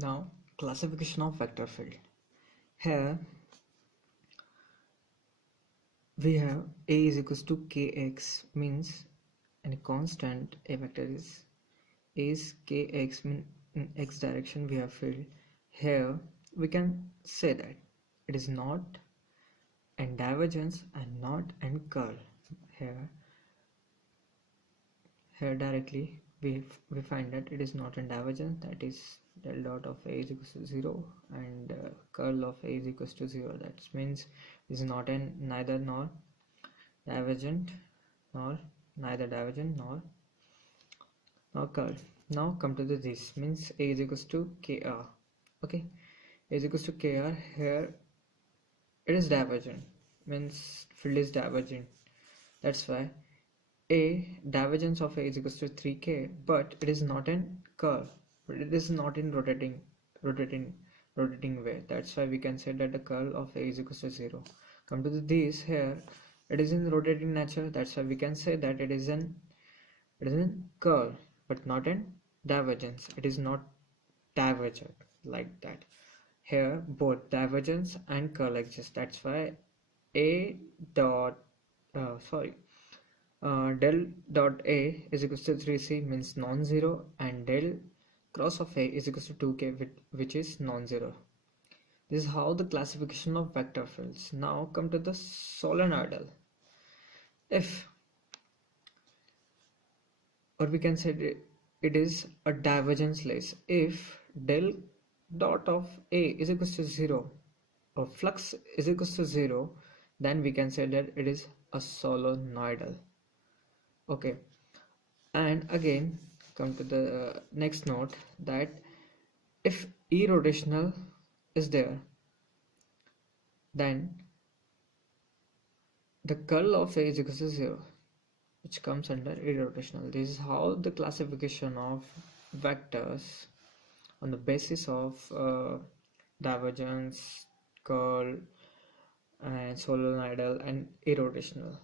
Now, classification of vector field. Here we have A is equals to kx, means any constant a vector is kx, mean in x direction we have field. Here we can say that it is not in divergence and not in curl. Here directly we find that it is not in divergence, that is del dot of a is equals to 0, and curl of a is equals to 0. That means it is not in neither nor divergent nor curl. Now come to this means a is equals to kr. Okay, a is equals to kr. Here it is divergent, means field is divergent. That's why a divergence of a is equals to 3k, but it is not in curl, but it is not in rotating way. That's why we can say that the curl of a is equals to 0. Come to this, here it is in rotating nature. That's why we can say that it is in curl but not in divergence. It is not divergent like that. Here both divergence and curl exist. That's why a dot del dot a is equals to 3c, means non-zero, and del cross of a is equals to 2k, which is non-zero. This is how the classification of vector fields. Now come to the solenoidal. If, or we can say it is a divergence-less. If del dot of a is equals to 0 or flux is equals to 0, then we can say that it is a solenoidal. Okay, and again come to the next note, that if irrotational is there, then the curl of a is equals to 0, which comes under irrotational. This is how the classification of vectors on the basis of divergence, curl, and solenoidal and irrotational.